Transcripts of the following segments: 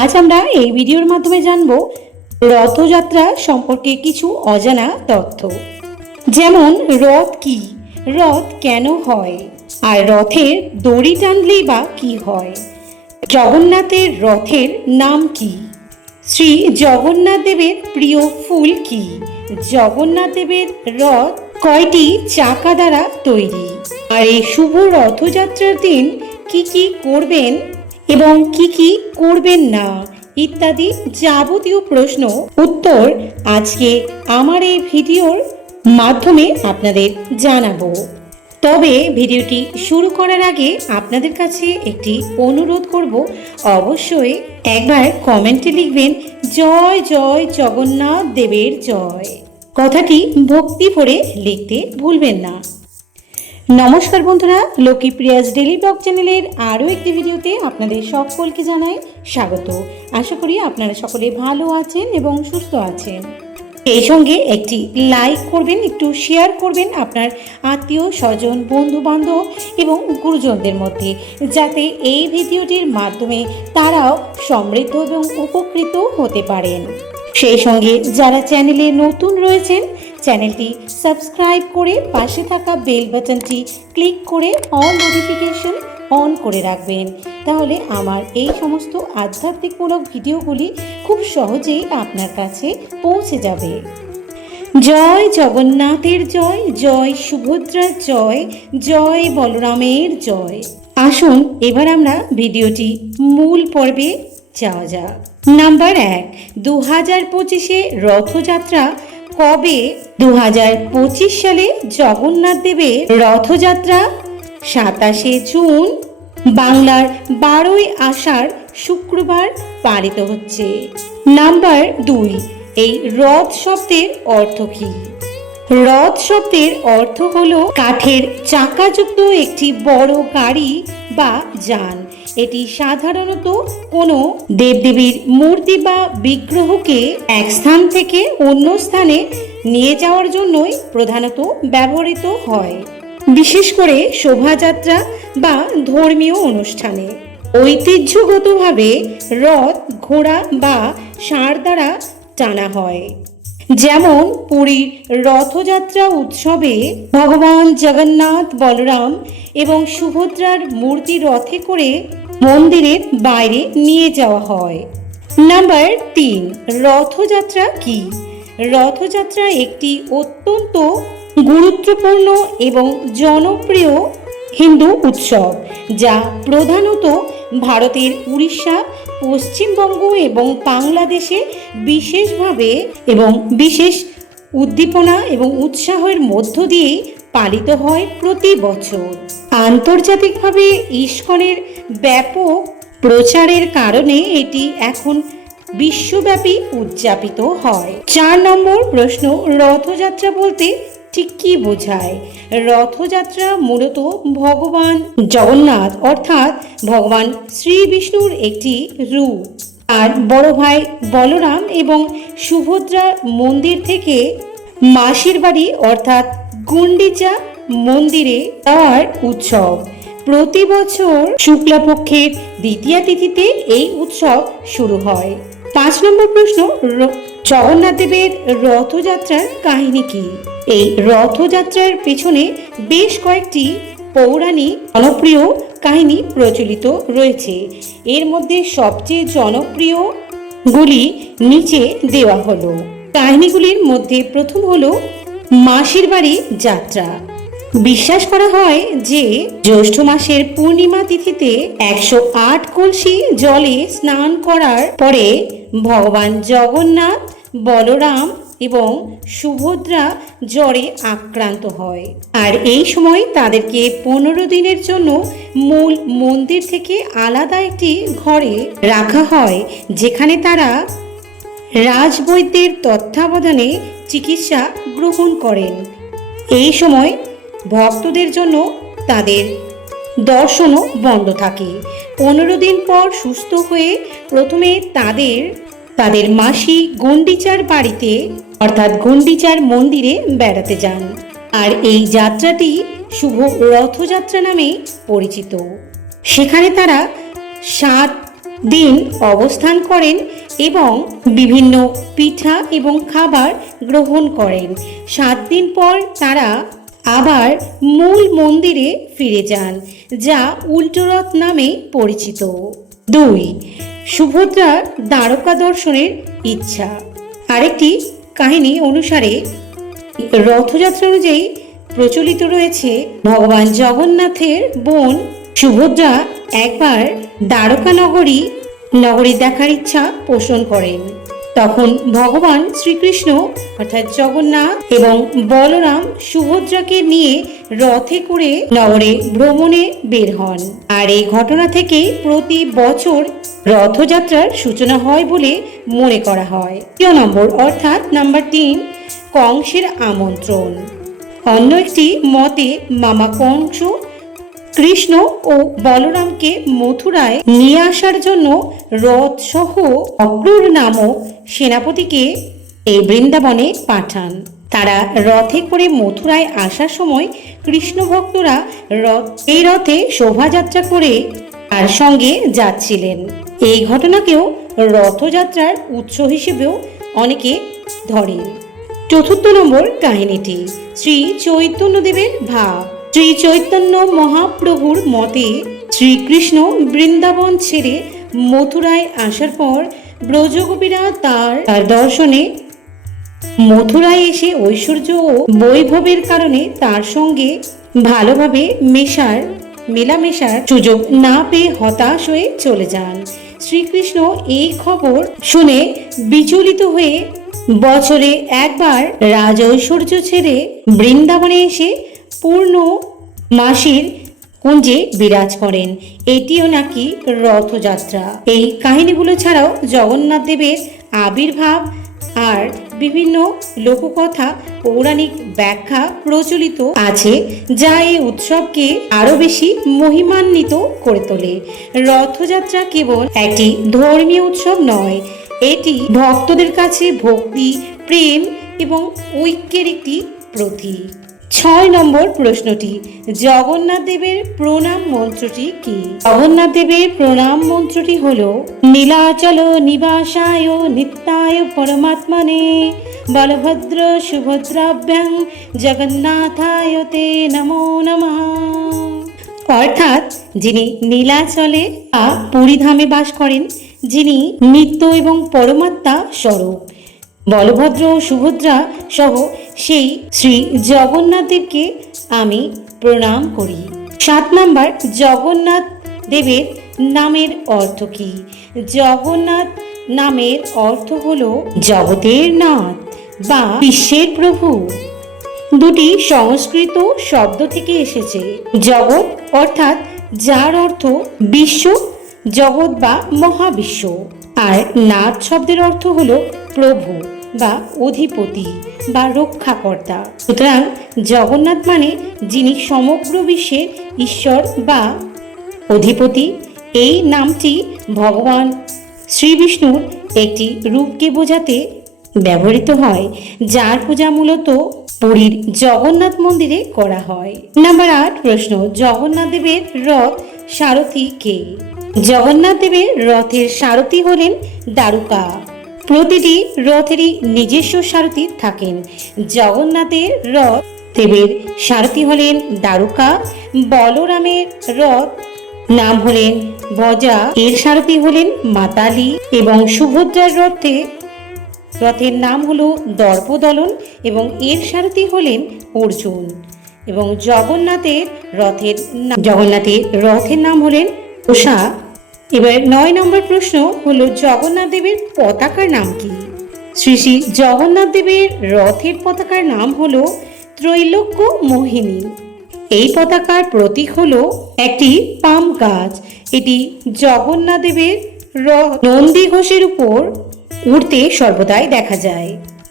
আজ আমরা এই ভিডিওর মাধ্যমে জানব রথযাত্রা সম্পর্কে কিছু অজানা তথ্য। যেমন, রথ কি? রথ কেন হয়? আর রথের দড়ি টানলেই বা কি হয়? জগন্নাথের রথের নাম কি? শ্রী জগন্নাথ দেবের প্রিয় ফুল কি? জগন্নাথ দেবের রথ কয়টি চাকা দ্বারা তৈরি? আর এই শুভ রথযাত্রার দিন কি কি করবেন এবং কি কি করবেন না ইত্যাদি যাবতীয় প্রশ্ন উত্তর আজকে আমার এই ভিডিওর মাধ্যমে আপনাদের জানাব। তবে ভিডিওটি শুরু করার আগে আপনাদের কাছে একটি অনুরোধ করব, অবশ্যই একবার কমেন্টে লিখবেন, জয় জয়, জগন্নাথ দেবের জয়। কথাটি ভক্তি ভরে লিখতে ভুলবেন না। নমস্কার বন্ধুরা লক্ষ্মী প্রিয়াস ডেলি ব্লগ চ্যানেলের আরও একটি ভিডিওতে আপনাদের সকলকে জানাই স্বাগত। আশা করি আপনারা সকলে ভালো আছেন এবং সুস্থ আছেন। এই সঙ্গে একটি লাইক করবেন, একটু শেয়ার করবেন আপনার আত্মীয়, স্বজন বন্ধু বান্ধব এবং গুরুজনদের মধ্যে, যাতে এই ভিডিওটির মাধ্যমে তারাও সমৃদ্ধ এবং উপকৃত হতে পারেন। সেই সঙ্গে যারা চ্যানেলে নতুন রয়েছেন, চ্যানেলটি সাবস্ক্রাইব করে পাশে থাকা বেল বাটনটি ক্লিক করে অল নোটিফিকেশন অন করে রাখবেন। তাহলে আমার এই সমস্ত আধ্যাত্মিকমূলক ভিডিওগুলি খুব সহজেই আপনার কাছে পৌঁছে যাবে। জয় জগন্নাথের জয় জয় সুভদ্রার জয় জয় বলরামের জয়। আসুন, এবার আমরা ভিডিওটি মূল পর্বে যাওয়া যাক। নাম্বার এক দু হাজার পঁচিশে রথযাত্রা। কবে? দু হাজার পঁচিশ সালে জগন্নাথ দেবের রথযাত্রা। সাতাশে জুন, বাংলার বারোই আষাঢ় শুক্রবার পালিত হচ্ছে। নাম্বার দুই, এই রথ শব্দের অর্থ কি? রথ শব্দের অর্থ হলো কাঠের চাকাযুক্ত একটি বড় গাড়ি বা যান। এটি সাধারণত কোনো দেবদেবীর মূর্তি বা বিগ্রহকে এক স্থান থেকে অন্য স্থানে নিয়ে যাওয়ার জন্যই প্রধানত ব্যবহৃত হয়। বিশেষ করে শোভাযাত্রা বা ধর্মীয় অনুষ্ঠানে। ঐতিহ্যগতভাবে রথ, ঘোড়া বা ষাঁড় দ্বারা টানা হয়। যেমন পুরীর রথযাত্রা উৎসবে ভগবান জগন্নাথ বলরাম এবং সুভদ্রার মূর্তি রথে করে মন্দিরের বাইরে নিয়ে যাওয়া হয়। নাম্বার তিন, রথযাত্রা কি? রথযাত্রা একটি অত্যন্ত গুরুত্বপূর্ণ এবং জনপ্রিয় হিন্দু উৎসব, যা প্রধানত ভারতের উড়িষ্যা, পশ্চিমবঙ্গ এবং বাংলাদেশে বিশেষভাবে এবং বিশেষ উদ্দীপনা এবং উৎসাহের মধ্য দিয়ে পালিত হয় প্রতি বছর। আন্তর্জাতিকভাবে ইস্কনের ব্যাপক প্রচারের কারণে এটি এখন বিশ্বব্যাপী উদযাপিত হয়। চার নম্বর প্রশ্ন, রথযাত্রা বলতে ঠিক কি বোঝায়। রথযাত্রা মূলত ভগবান জগন্নাথ, অর্থাৎ ভগবান শ্রী বিষ্ণুর একটি রূপ। আর বড় ভাই বলরাম এবং সুভদ্রা মন্দির থেকে মাসির বাড়ি, অর্থাৎ গুন্ডিচা মন্দিরে যাওয়ার উৎসব। প্রতি বছর শুক্লাপক্ষের দ্বিতীয়া তিথিতে এই উৎসব শুরু হয়। পাঁচ নম্বর প্রশ্ন জগন্নাথ দেবের রথযাত্রার কাহিনী কি? এই রথযাত্রার পেছনে বেশ কয়েকটি পৌরাণিক জনপ্রিয় কাহিনী প্রচলিত রয়েছে। এর মধ্যে সবচেয়ে জনপ্রিয় গুলি নিচে দেওয়া হলো। কাহিনীগুলির মধ্যে প্রথম হলো মাসির বাড়ি যাত্রা। বিশ্বাস করা হয় যে জ্যৈষ্ঠ মাসের পূর্ণিমা তিথিতে একশো আট কলসি জলে স্নান করার পরে ভগবান জগন্নাথ, বলরাম এবং সুভদ্রা জ্বরে আক্রান্ত হয়। আর এই সময় তাদেরকে পনেরো দিনের জন্য মূল মন্দির থেকে আলাদা একটি ঘরে রাখা হয়, যেখানে তারা রাজবৈদ্যের তত্ত্বাবধানে চিকিৎসা গ্রহণ করেন। এই সময় ভক্তদের জন্য তাদের দর্শনও বন্ধ থাকে। পনেরো দিন পর সুস্থ হয়ে প্রথমে তাদের তাদের মাসি গন্ডিচার বাড়িতে, অর্থাৎ গন্ডিচার মন্দিরে বেড়াতে যান। আর এই যাত্রাটি শুভ রথযাত্রা নামে পরিচিত। সেখানে তারা সাত দিন অবস্থান করেন এবং বিভিন্ন পিঠা এবং খাবার গ্রহণ করেন। সাত দিন পর তারা আবার মূল মন্দিরে ফিরে যান, যা উল্টোরথ নামে পরিচিত। দুই সুভদ্রার দ্বারকা দর্শনের ইচ্ছা। আরেকটি কাহিনী অনুসারে, রথযাত্রা অনুযায়ী প্রচলিত রয়েছে ভগবান জগন্নাথের বোন সুভদ্রা একবার দ্বারকা নগরী নগরী দেখার ইচ্ছা পোষণ করেন। তখন ভগবান শ্রীকৃষ্ণ অর্থাৎ জগন্নাথ এবং বলরাম সুভদ্রাকে নিয়ে রথে করে নগরে ভ্রমণে বের হন। আর এই ঘটনা থেকে প্রতি বছর রথযাত্রার সূচনা হয় বলে মনে করা হয়। তৃতীয় নম্বর অর্থাৎ নাম্বার তিন, কংসের আমন্ত্রণ। অন্য একটি মতে, মামা কংস কৃষ্ণ ও বলরামকে মথুরায় নিয়ে আসার জন্য রথ সহ অক্রূর নামক সেনাপতিকে এই বৃন্দাবনে পাঠান। তারা রথে করে মথুরায় আসার সময় কৃষ্ণ ভক্তরা রথ, এই রথে শোভাযাত্রা করে তার সঙ্গে যাচ্ছিলেন। এই ঘটনাকেও রথযাত্রার উৎস হিসেবেও অনেকে ধরেন। চতুর্থ নম্বর কাহিনীটি, শ্রী চৈতন্যদেবের ভাব। শ্রী চৈতন্য মহাপ্রভুর মতে শ্রীকৃষ্ণ বৃন্দাবন ছেড়ে মথুরায় আসার পর ব্রজগোপীরা তার তার দর্শনে মথুরায় এসে ঐশ্বর্য ও বৈভবের কারণে তার সঙ্গে ভালোভাবে মেশার, মেলামেশার সুযোগ না পেয়ে হতাশ হয়ে চলে যান। শ্রীকৃষ্ণ এই খবর শুনে বিচলিত হয়ে বছরে একবার রাজ ঐশ্বর্য ছেড়ে বৃন্দাবনে এসে পূর্ণ মাসির কুঞ্জে বিরাজ করেন। এটিও নাকি রথযাত্রা। এই কাহিনীগুলো ছাড়াও জগন্নাথ দেবের আবির্ভাব আর বিভিন্ন লোককথা, পৌরাণিক ব্যাখ্যা প্রচলিত আছে, যা এই উৎসবকে আরও বেশি মহিমান্বিত করে তোলে। রথযাত্রা কেবল একটি ধর্মীয় উৎসব নয়, এটি ভক্তদের কাছে ভক্তি, প্রেম এবং ঐক্যের একটি প্রতীক। ছয় নম্বর প্রশ্নটি, জগন্নাথ দেবের প্রণাম মন্ত্রটি কি? জগন্নাথ দেবের প্রণাম মন্ত্রটি হল, নীলাচল নিবাসায় নিত্যায় পরমাত্মনে, বলভদ্র সুভদ্রাভ্যাং জগন্নাথায় তে নমো নমঃ। অর্থাৎ, যিনি নীলাচলে বা পুরীধামে বাস করেন, যিনি নিত্য এবং পরমাত্মা স্বরূপ। বলভদ্র ও সুভদ্রা সহ সেই শ্রী জগন্নাথ দেবকে আমি প্রণাম করি। সাত নাম্বার জগন্নাথ দেবের নামের অর্থ কি? জগন্নাথ নামের অর্থ হল জগতের নাথ বা বিশ্বের প্রভু। দুটি সংস্কৃত শব্দ থেকে এসেছে। জগৎ অর্থাৎ যার অর্থ বিশ্ব জগৎ বা মহাবিশ্ব। আর নাথ শব্দের অর্থ হলো প্রভু বা অধিপতি বা রক্ষাকর্তা। সুতরাং জগন্নাথ মানে যিনি সমগ্র বিশ্বের ঈশ্বর বা অধিপতি। এই নামটি ভগবান শ্রী বিষ্ণুর একটি রূপকে বোঝাতে ব্যবহৃত হয়, যার পূজা মূলত পুরীর জগন্নাথ মন্দিরে করা হয়। নাম্বার আট প্রশ্ন, জগন্নাথ দেবের রথ সারথী কে? জগন্নাথ দেবের রথের সারথি হলেন দ্বারকা। প্রতিটি রথেরই নিজস্ব সারথি থাকেন। জগন্নাথের রথ দেবের সারথী হলেন দ্বারকা। বলরামের রথ নাম হলেন বজা। এর সারথি হলেন মাতালি এবং সুভদ্রার রথে রথের নাম হলো দর্পদলন এবং এর সারথি হলেন অর্জুন। এবং জগন্নাথের রথের জগন্নাথের রথের নাম হলেন ওষা এবার নয় নম্বর প্রশ্ন হলো জগন্নাথ দেবের পতাকার নাম কি? শ্রী শ্রী জগন্নাথ দেবের রথের পতাকার নাম হলো ত্রৈলোক্য মোহিনী। এই পতাকার প্রতীক হলো একটি পাম গাছ। এটি জগন্নাথ দেবের নন্দী ঘোষের উপর উড়তে সর্বদাই দেখা যায়।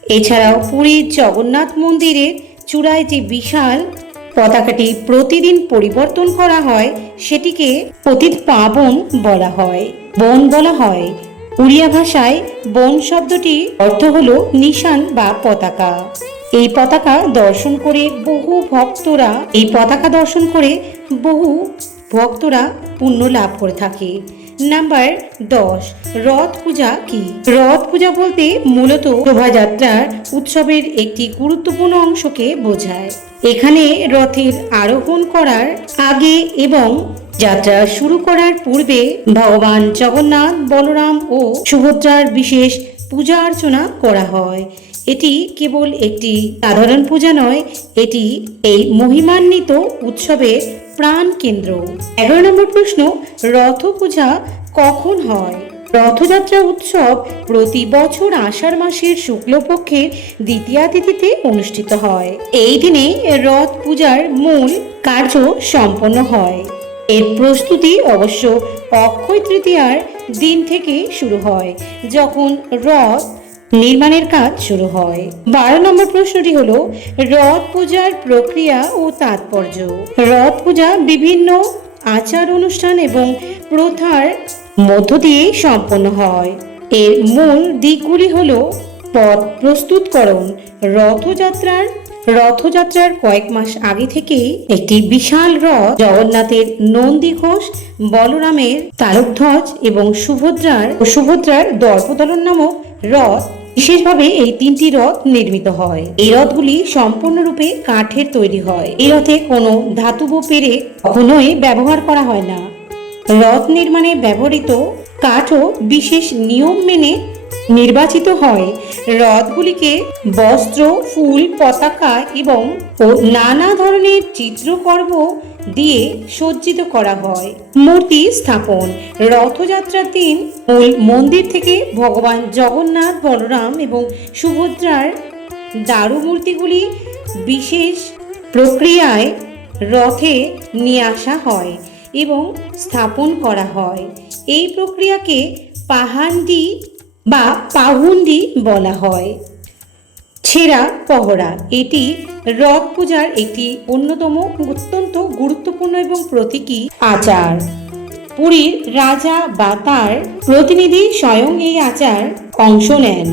এছাড়াও পুরীর জগন্নাথ মন্দিরের চূড়ায় যে বিশাল পতাকাটি প্রতিদিন পরিবর্তন করা হয়, সেটিকে পতিত পাবন বলা হয়, বন বলা হয়। উড়িয়া ভাষায় বন শব্দটি অর্থ হলো নিশান বা পতাকা। এই পতাকা দর্শন করে বহু ভক্তরা, এই পতাকা দর্শন করে বহু ভক্তরা পুণ্য লাভ করে থাকে। নাম্বার দশ, রথ পূজা কি? রথ পূজা বলতে মূলত শোভাযাত্রার উৎসবের একটি গুরুত্বপূর্ণ অংশকে বোঝায়। এখানে রথের আরোহণ করার আগে এবং যাত্রা শুরু করার পূর্বে ভগবান জগন্নাথ, বলরাম ও সুভদ্রার বিশেষ পূজা অর্চনা করা হয়। এটি কেবল একটি সাধারণ পূজা নয়, এটি এই মহিমান্বিত উৎসবের প্রাণ কেন্দ্র। এগারো নম্বর প্রশ্ন, রথ পূজা কখন হয়? রথযাত্রা উৎসব প্রতি বছর আষাঢ় মাসের শুক্লপক্ষের দ্বিতীয়া তিথিতে অনুষ্ঠিত হয়। এই দিনে রথ পূজার মূল কার্য সম্পন্ন হয়। এর প্রস্তুতি অবশ্য অক্ষয় তৃতীয়ার দিন থেকে শুরু হয়, যখন রথ নির্মাণের কাজ শুরু হয়। বারো নম্বর প্রশ্নটি হলো, রথ পূজার প্রক্রিয়া ও তাৎপর্য। রথ পূজা বিভিন্ন আচার অনুষ্ঠান এবং প্রথার মধ্য দিয়ে সম্পন্ন হয়। এর মূল দিকগুলি হলো, পথ প্রস্তুতকরণ, রথযাত্রার রথযাত্রার কয়েক মাস আগে থেকেই একটি বিশাল রথ, জগন্নাথের নন্দী ঘোষ, বলরামের তারকধ্বজ এবং সুভদ্রার সুভদ্রার দর্পদলন নামক রথ বিশেষভাবে এই তিনটি রথ নির্মিত হয়। এই রথগুলি সম্পূর্ণরূপে কাঠের তৈরি হয়। এই রথে কোনো ধাতুব পেরে কখনোই ব্যবহার করা হয় না। রথ নির্মাণে ব্যবহৃত কাঠও বিশেষ নিয়ম মেনে নির্বাচিত হয়। রথগুলিকে বস্ত্র, ফুল, পতাকা এবং নানা ধরনের চিত্রকর্ম দিয়ে সজ্জিত করা হয়। মূর্তি স্থাপন। রথযাত্রার দিন মূল মন্দির থেকে ভগবান জগন্নাথ, বলরাম এবং সুভদ্রার দারু মূর্তিগুলি বিশেষ প্রক্রিয়ায় রথে নিয়ে আসা হয় এবং স্থাপন করা হয়। এই প্রক্রিয়াকে পাহান্ডি বা পাহুন্ডি বলা হয়। ছেঁড়া পহরা। এটি রথ পূজার একটি অন্যতম অত্যন্ত গুরুত্বপূর্ণ এবং প্রতীকী আচার। পুরীর রাজা বা তার প্রতিনিধি স্বয়ং এই আচার অংশ নেন।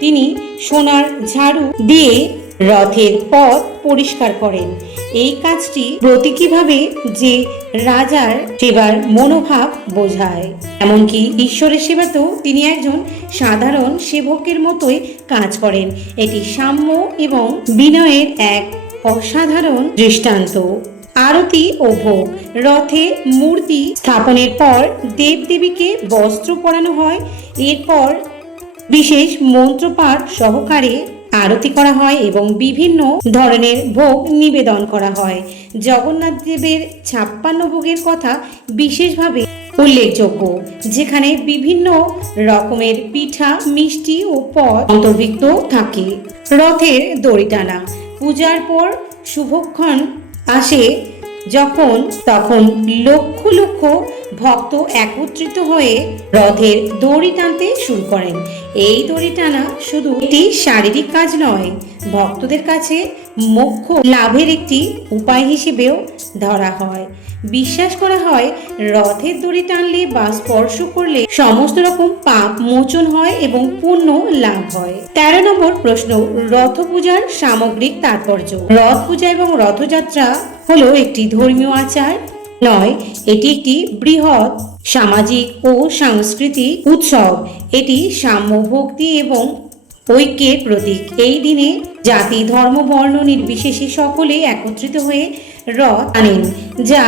তিনি সোনার ঝাড়ু দিয়ে রথের পথ পরিষ্কার করেন। এই কাজটি প্রতীকীভাবে যে রাজার সেবার মনোভাব বোঝায়। এমনকি ঈশ্বরের সেবাতেও তিনি একজন সাধারণ সেবকের মতোই কাজ করেন। এটি সাম্য এবং বিনয়ের এক অসাধারণ দৃষ্টান্ত। আরতি ও ভোগ। রথে মূর্তি স্থাপনের পর দেবদেবীকে বস্ত্র পরানো হয়। এরপর বিশেষ মন্ত্রপাঠ সহকারে আরতি করা হয় এবং বিভিন্ন ধরনের ভোগ নিবেদন করা হয়। জগন্নাথ দেবের ছাপ্পান্ন ভোগের কথা বিশেষভাবে উল্লেখযোগ্য, যেখানে বিভিন্ন রকমের পিঠা, মিষ্টি ও পদ অন্তর্ভুক্ত থাকে। রথের দড়ি টানা পূজার পর শুভক্ষণ আসে যখন তখন লক্ষ লক্ষ ভক্ত একত্রিত হয়ে রথের দড়ি টানতে শুরু করেন। এই দড়ি টানা শুধু একটি শারীরিক কাজ নয়, ভক্তদের কাছে মোক্ষ লাভের একটি উপায় হিসেবেও ধরা হয়। বিশ্বাস করা হয়, রথের দড়ি টানলে বা স্পর্শ করলে সমস্ত রকম পাপ মোচন হয় এবং পুণ্য লাভ হয়। তেরো নম্বর প্রশ্ন রথ পূজার সামগ্রিক তাৎপর্য। রথ পূজা এবং রথযাত্রা হলো একটি ধর্মীয় আচার নয়, এটি একটি বৃহৎ সামাজিক ও সাংস্কৃতিক উৎসব। এটি সাম্য ভক্তি এবং ঐক্যের প্রতীক। এই দিনে জাতি, ধর্ম, বর্ণ নির্বিশেষে সকলে একত্রিত হয়ে রথ আনেন, যা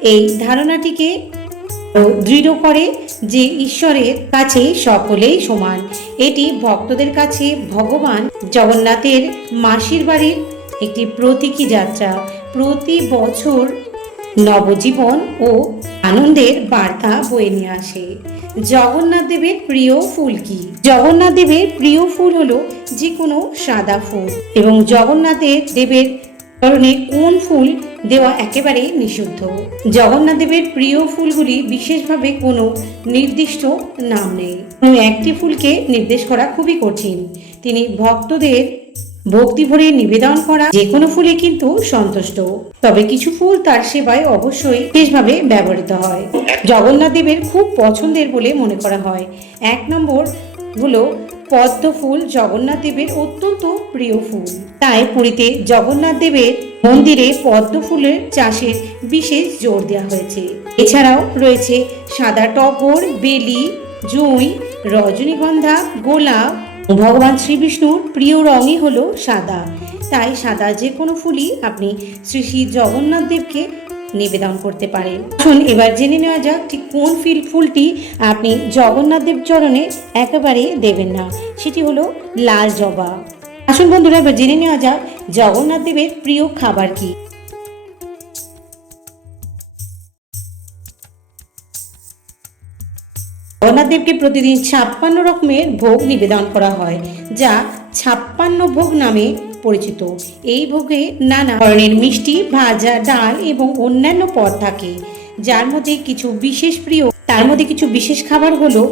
এই ধারণাটিকে দৃঢ় করে যে ঈশ্বরের কাছে সকলেই সমান। এটি ভক্তদের কাছে ভগবান জগন্নাথের মাসির বাড়ির একটি প্রতীকী যাত্রা। প্রতি বছর নবজীবন ও আনন্দের বার্তা বয়ে নিয়ে আসে। জগন্নাথ দেবের প্রিয় ফুল কি? জগন্নাথ দেবের প্রিয় ফুল হলো যে কোনো সাদা ফুল। এবং জগন্নাথের দেবের কারণে কোন ফুল দেওয়া একেবারে নিষিদ্ধ? জগন্নাথ দেবের প্রিয় ফুলগুলি বিশেষভাবে কোনো নির্দিষ্ট নাম নেই। কোনো একটি ফুলকে নির্দেশ করা খুবই কঠিন। তিনি ভক্তদের ভক্তি ভরে নিবেদন করা যে কোনো ফুলে কিন্তু সন্তুষ্ট। তবে কিছু ফুল তার সেবায় অবশ্যই বিশেষভাবে ব্যবহৃত হয়। জগন্নাথ দেবের খুব পছন্দের বলে মনে করা হয়। এক নম্বর হলো পদ্ম ফুল জগন্নাথ দেবের অত্যন্ত প্রিয় ফুল। তাই পুরীতে জগন্নাথ দেবের মন্দিরে পদ্ম ফুলের চাষের বিশেষ জোর দেওয়া হয়েছে। এছাড়াও রয়েছে সাদা টগর, বেলি, জুঁই, রজনীগন্ধা, গোলাপ ভগবান শ্রীবিষ্ণুর প্রিয় রঙই হলো সাদা। তাই সাদা যে কোনো ফুলই আপনি শ্রী শ্রী জগন্নাথ দেবকে নিবেদন করতে পারেন। আসুন এবার জেনে নেওয়া যাক ঠিক কোন ফিল ফুলটি আপনি জগন্নাথ দেব চরণে একেবারে দেবেন না। সেটি হলো লাল জবা। আসুন বন্ধুরা এবার জেনে নেওয়া যাক জগন্নাথ দেবের প্রিয় খাবার কি। দেবকে প্রতিদিন ছাপ্পান্ন রকমের ভোগ নিবেদন করা হয়, যা ছাপ্পান্ন ভোগ নামে পরিচিত। এই ভোগে নানা ধরনের মিষ্টি, ভাজা, ডাল এবং অন্যান্য পদ থাকে, যার মধ্যে কিছু বিশেষ প্রিয়, তার মধ্যে কিছু বিশেষ খাবার হলো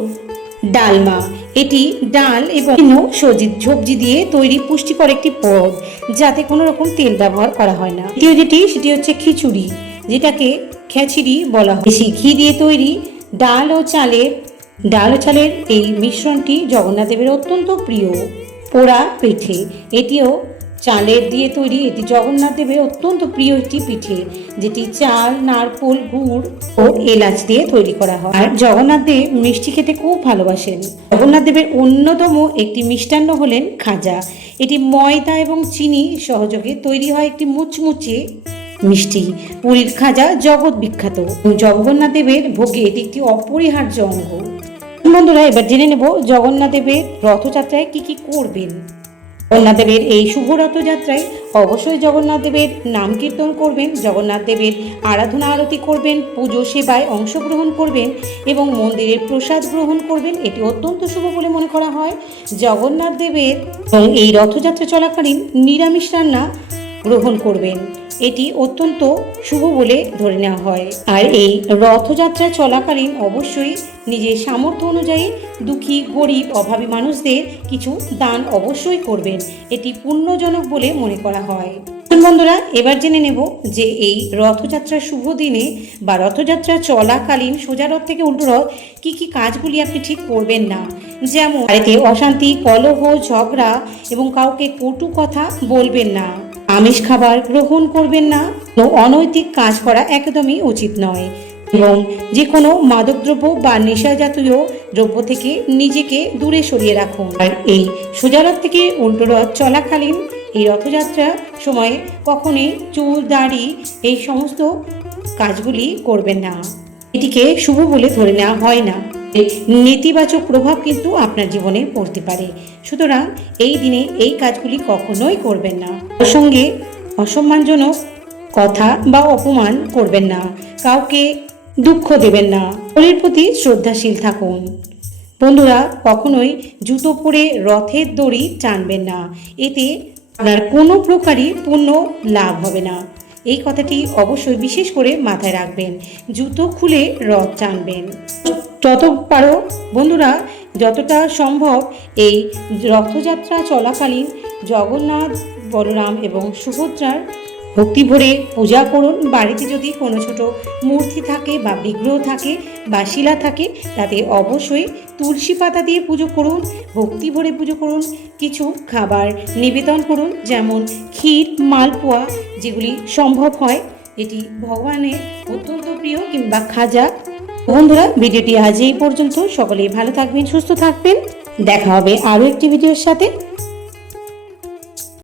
ডালমা। এটি ডাল এবং সবজি সবজি দিয়ে তৈরি পুষ্টিকর একটি পদ, যাতে কোনো রকম তেল ব্যবহার করা হয় না। দ্বিতীয় যেটি, সেটি হচ্ছে খিচুড়ি, যেটাকে খেচিড়ি বলা হয়। বেশি ঘি দিয়ে তৈরি ডাল ও চালের ডাল চালের এই মিশ্রণটি জগন্নাথদেবের অত্যন্ত প্রিয় পোড়া পিঠে। এটিও চালের দিয়ে তৈরি এটি জগন্নাথদেবের অত্যন্ত প্রিয় একটি পিঠে, যেটি চাল, নারকোল, গুড় ও এলাচ দিয়ে তৈরি করা হয়। আর জগন্নাথ দেব মিষ্টি খেতে খুব ভালোবাসেন। জগন্নাথদেবের অন্যতম একটি মিষ্টান্ন হলেন খাজা। এটি ময়দা এবং চিনি সহযোগে তৈরি হয় একটি মুচমুচে মিষ্টি। পুরীর খাজা জগৎ বিখ্যাত। জগন্নাথদেবের ভোগে এটি একটি অপরিহার্য অঙ্গ। বন্ধুরা, এবার জেনে নেব জগন্নাথ দেবের রথযাত্রায় কি কি করবেন। জগন্নাথ দেবের এই শুভ রথযাত্রায় অবশ্যই জগন্নাথ দেবের নাম কীর্তন করবেন, জগন্নাথ দেবের আরাধনা আরতি করবেন, পুজো সেবায় অংশগ্রহণ করবেন এবং মন্দিরের প্রসাদ গ্রহণ করবেন, এটি অত্যন্ত শুভ বলে মনে করা হয়। জগন্নাথ দেবের এবং এই রথযাত্রা চলাকালীন নিরামিষ রান্না গ্রহণ করবেন। এটি অত্যন্ত শুভ বলে ধরে নেওয়া হয়। আর এই রথযাত্রা চলাকালীন অবশ্যই নিজের সামর্থ্য অনুযায়ী দুঃখী, গরিব, অভাবী মানুষদের কিছু দান অবশ্যই করবেন। এটি পুণ্যজনক বলে মনে করা হয়। বন্ধুরা, এবার জেনে নেব যে এই রথযাত্রার শুভ দিনে বা রথযাত্রা চলাকালীন সোজা রথ থেকে উল্টো রথ কী কী কাজগুলি আপনি ঠিক করবেন না? যেমন বাড়িতে অশান্তি, কলহ, ঝগড়া এবং কাউকে কটু কথা বলবেন না। আমিষ খাবার গ্রহণ করবেন না। ও অনৈতিক কাজ করা একদমই উচিত নয়। এবং যে কোনো মাদকদ্রব্য বা নেশা জাতীয় দ্রব্য থেকে নিজেকে দূরে সরিয়ে রাখুন। আর এই সোজা রথ থেকে উল্টো রথ চলাকালীন এই রথযাত্রা সময়ে কখনোই চুল, দাড়ি এই সমস্ত কাজগুলি করবেন না। এটিকে শুভ বলে ধরে নেওয়া হয় না। নেতিবাচক প্রভাব কিন্তু আপনার জীবনে পড়তে পারে। সুতরাং এই দিনে এই কাজগুলি কখনোই করবেন না। ওর সঙ্গে অসম্মানজনক কথা বা অপমান করবেন না। কাউকে দুঃখ দেবেন না। শরীর প্রতি শ্রদ্ধাশীল থাকুন। বন্ধুরা, কখনোই জুতো পরে রথের দড়ি টানবেন না। এতে আপনার কোনো প্রকারই পূর্ণ লাভ হবে না। এই কথাটি অবশ্যই বিশেষ করে মাথায় রাখবেন। জুতো খুলে রথ টানবেন। যত পারো, বন্ধুরা, যতটা সম্ভব এই রথযাত্রা চলাকালীন জগন্নাথ, বলরাম এবং সুভদ্রার ভক্তি ভরে পূজা করুন। বাড়িতে যদি কোনো ছোট মূর্তি থাকে বা বিগ্রহ থাকে বা শিলা থাকে, তাতে অবশ্যই তুলসী পাতা দিয়ে পুজো করুন, ভক্তি ভরে পুজো করুন, কিছু খাবার নিবেদন করুন, যেমন ক্ষীর, মালপোয়া, যেগুলি সম্ভব হয়। এটি ভগবানের অত্যন্ত প্রিয় কিংবা খাজা বন্ধুরা, ভিডিওটি আজ এই পর্যন্ত সকলেই ভালো থাকবেন, সুস্থ থাকবেন। দেখা হবে আরও একটি ভিডিওর সাথে।